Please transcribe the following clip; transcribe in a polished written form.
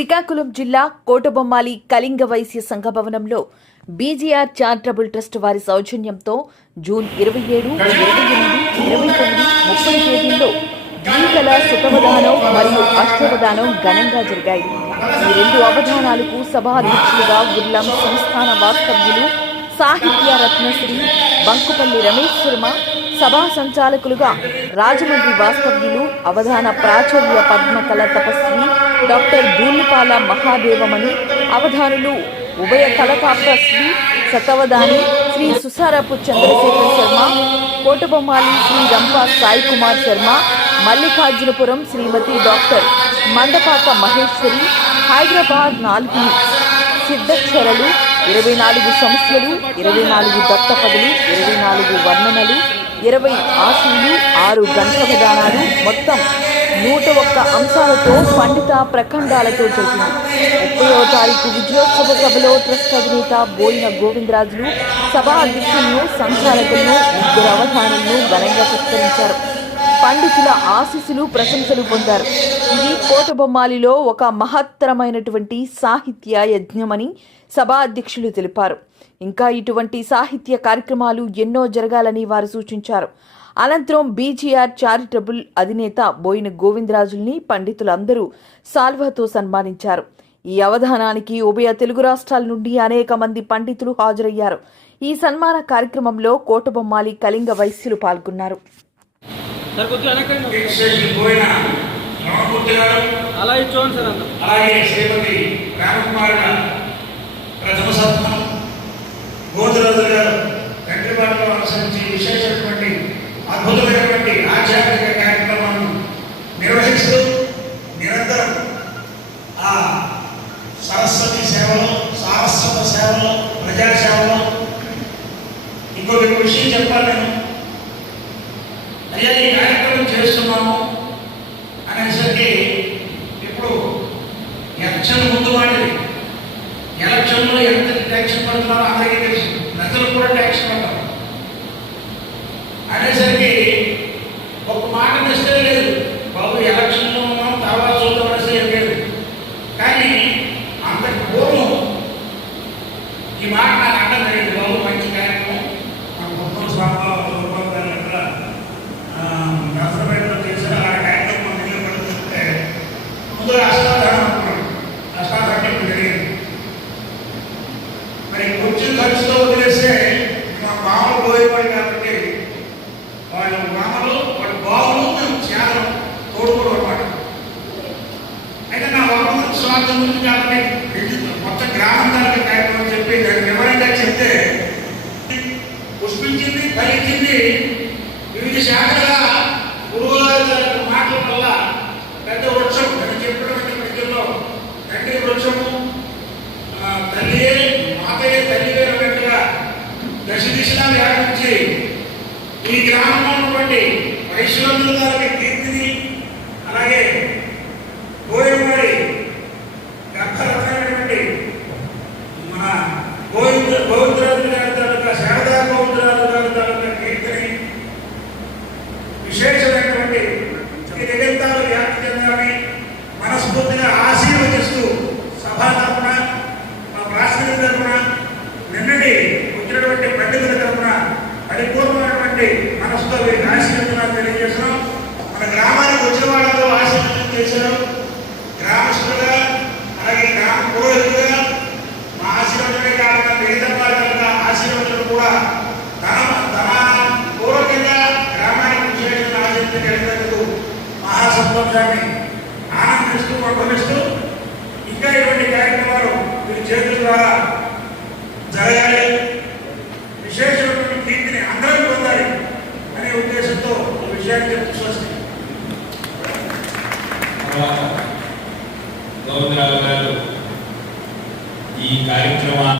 శ్రీకాకుళం జిల్లా కోటబొమ్మాలి కళింగ వైశ్య సంఘ భవనంలో బీజీఆర్ చారిటబుల్ ట్రస్ట్ వారి సౌజన్యంతో జూన్ 27, 28, 29, 30 తేదీల్లో జీవితల శతవధానం మరియు అష్టవధానం ఘనంగా జరిగాయి. ఈ రెండు అవధానాలకు సభాధ్యక్షులుగా ఉర్లం సంస్థాన వాస్తవ్యులు సాహిత్య రత్నశ్రీ బంకుపల్లి రమేష్ శర్మ, సభా సంచాలకులుగా రాజమండ్రి వాస్తవ్యులు అవధాన ప్రాచుర్య పద్మకళ తపస్వి డాక్టర్ దూలిపాల మహాదేవమణి, అవధానులు ఉభయ కళాకాప్రశ్రీ శతవధాని శ్రీ సుసారపు చంద్రశేఖర్ శర్మ, కోటబొమ్మాలి శ్రీ రంపా సాయి కుమార్ శర్మ, మల్లికార్జునపురం శ్రీమతి డాక్టర్ మండపాక మహేశ్వరి, హైదరాబాద్ 4 సిద్ధక్షరలు, 24 సమస్యలు, 24 దత్తపదులు, 24 వర్ణనలు, 20 ఆశీలు, 6 గంటవధానాలు, మొత్తం 101 అంశాలతో పండిత ప్రఖండాలతో జరిగింది. 30వ తారీఖు విజయోత్సవ సభలో ట్రస్ట్ అధినేత బోయిన గోవిందరాజులు సభా అధ్యక్షులను, సంచాలకులను, 2 అవధానులను ఘనంగా సత్కరించారు. పండితుల ఆశీస్సులు, ప్రశంసలు పొందారు. ఇది కోటబొమ్మాలిలో ఒక మహత్తరమైనటువంటి సాహిత్య యజ్ఞమని సభా అధ్యక్షులు తెలిపారు. ఇంకా ఇటువంటి సాహిత్య కార్యక్రమాలు ఎన్నో జరగాలని వారు సూచించారు. అనంతరం బీజీఆర్ చారిటబుల్ అధినేత బోయిన గోవిందరాజుల్ని పండితులందరూ సాల్వాతో సన్మానించారు. ఈ అవధానానికి ఉభయ తెలుగు రాష్ట్రాల నుండి అనేక మంది పండితులు హాజరయ్యారు. ఈ సన్మాన కార్యక్రమంలో కోటబొమ్మాలి కళింగ వైశ్యులు పాల్గొన్నారు. గోవిందరాజు గారు తండ్రి వారిలో అనుసరించి విశేషమైనటువంటి అద్భుతమైనటువంటి ఆధ్యాత్మిక కార్యక్రమాలను నిర్వహిస్తూ నిరంతరం ఆ సరస్వతి సేవలో, సారస్వత సేవలో, ప్రజాసేవలో ఇంకొక విషయం చెప్పాలి. నేను అయ్యా ఈ కార్యక్రమం చేస్తున్నాము అనేసరికి ఇప్పుడు ఎలక్షన్ ముందు వాడిది, ఎలక్షన్లో ఎంత ట్యాక్షన్ పడుతున్నారో అందరికీ తెలుసు, ప్రజలు కూడా ట్యాక్స్ పడతారు అనేసరికి ఒక మాట నిష్టే లేదు. బాబు ఎలక్షన్లో ఉన్నాం, తర్వాత చూద్దాం అనేసి ఏం లేదు. కానీ అంతకు పూర్వం ఈ మాట నాకు అర్థం జరిగింది. బాబు మంచి కార్యక్రమం మన మొత్తం స్వామి ఎక్కడ నర్సపేటలో చేశారు. ఆ కార్యక్రమం నిల్లు పడుతుంటే ముందుగా అష్టాధారం అనుకున్నాం. అష్టాధారం జరిగింది. మరి కొంచెం ఖర్చుతో వదిలేస్తే మా మామలు పోయేవాడు కాబట్టి వాళ్ళ మామలు వాళ్ళ బావులు మేము చేదం తోడుకోవడం అన్నమాట. అయితే నా బాబు స్వార్థం ఉంది కాబట్టి మొత్తం గ్రామం దానికి కార్యక్రమం చెప్పి దాన్ని వివరంగా చెప్తే పుష్పించింది, ఫలించింది. వివిధ శాఖల గురువుగారి మాటల వల్ల పెద్ద వృక్షం అని చెప్పినటువంటి ప్రజల్లో తండ్రి వృక్షము, తల్లియే మాతయ్య తల్లిగా ఉన్నట్టుగా దశ దిశలా వ్యాపించి ఈ గ్రామంలో ఉన్నటువంటి వైశ్వంతుల గారి కీర్తిని, అలాగే గోయవాడి గర్భరథమైనటువంటి మన గోవిందరాజు గారి తాలూకా శారదా గోవిందరాజు గారి తాలూకా కీర్తిని విశేషమైనటువంటి దిగంతాలు వ్యాప్తి చెందాలని మనస్ఫూర్తిగా ఆశీర్వదిస్తూ సభా తరపున, మా ప్రాశ్రమ తరపున, నిన్నటి వచ్చినటువంటి పండితుల తరపున పరిపూర్ణమైనటువంటి మనసుతో వీరికి ఆశీర్వచనాలు తెలియజేస్తున్నాం. మన గ్రామానికి వచ్చిన వాళ్ళతో ఆశీర్వచనం చేశారు. గ్రామస్తులుగా, అలాగే గ్రామ పురోహితులుగా మా ఆశీర్వచనమే కాకుండా మిగతా వాళ్ళ ఆశీర్వచనం కూడా తన పూర్వకంగా గ్రామానికి విశేషమైన ఆశీర్వచన కలిగినందుకు మహాసంతోషాన్ని ఆనందిస్తూ అనుభవిస్తూ ఇంకా ఇటువంటి కార్యక్రమాలు మీరు చేతుల ద్వారా